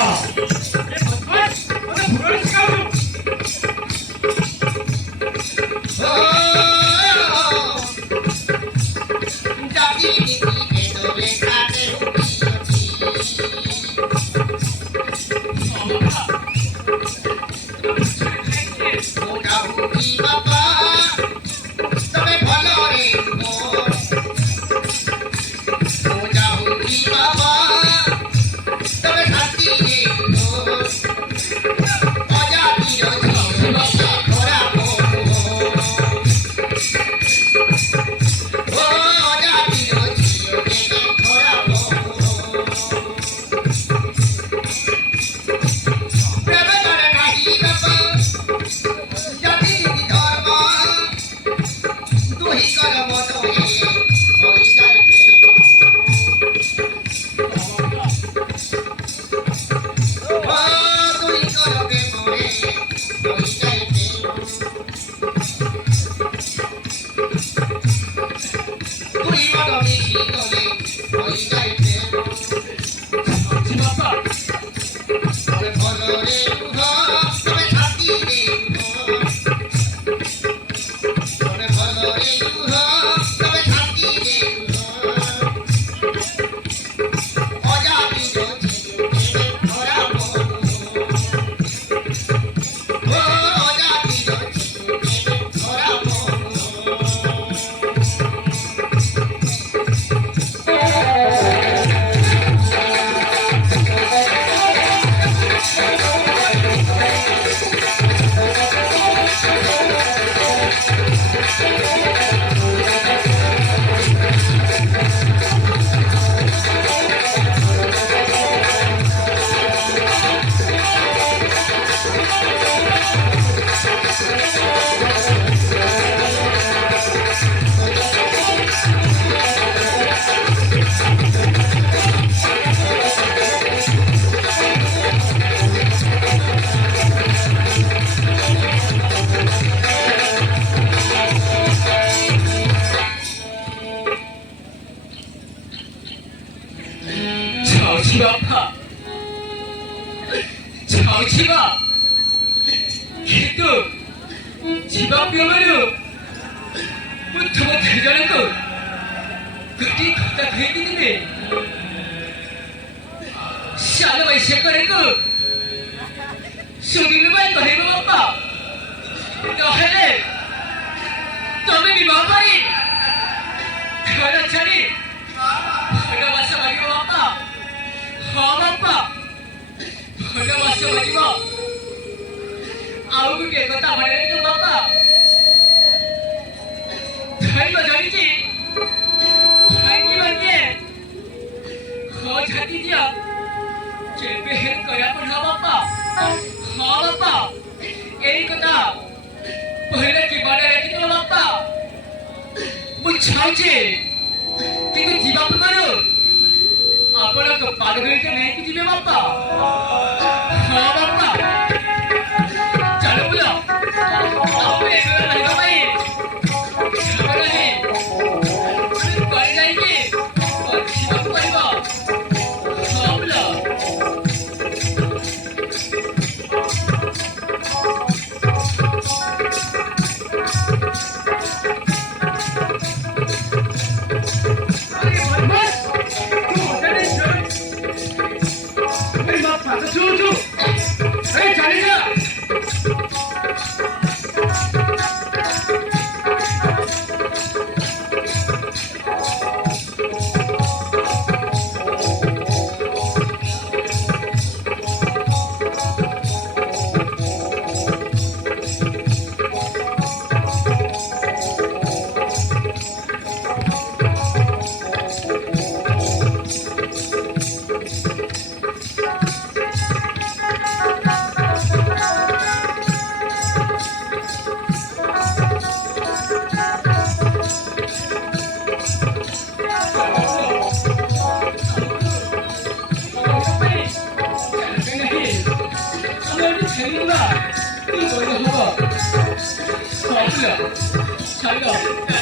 아파. 정치가 기도 지방병원으로 부터가 되자는 거 그게 갖다 그랬는데 시아나가 시작하는 거 소리를 말 거리고 아빠 너 할래 너네 마마리 그라차리 내가 왔어 가지고 아빠 아빠 내가 왔어 가지고 아우 그게 그다 말해도 아빠 달마 저리지 달기만게 거자디지야 제배 할 거야 뻔 아빠 아빠 এই কথা পহলে কি বলে রেখে তো বাপ্পা ମୁଁ ଚାହୁଁଛି କିନ୍ତୁ ଯିବା ପୂର୍ବରୁ ଆପଣଙ୍କ ପାଦ ଧରିକି ନେଇକି ଯିବେ ବାପା ହଁ ବାପା ଚାଲ ବୁଲ ଆମେ ଏବେ ରହିବା ପାଇଁ ଝଗଡ଼ାରେ କରି ଯାଇକି ଯିବାକୁ ପଡ଼ିବ ହଁ ବୁଲ 자기가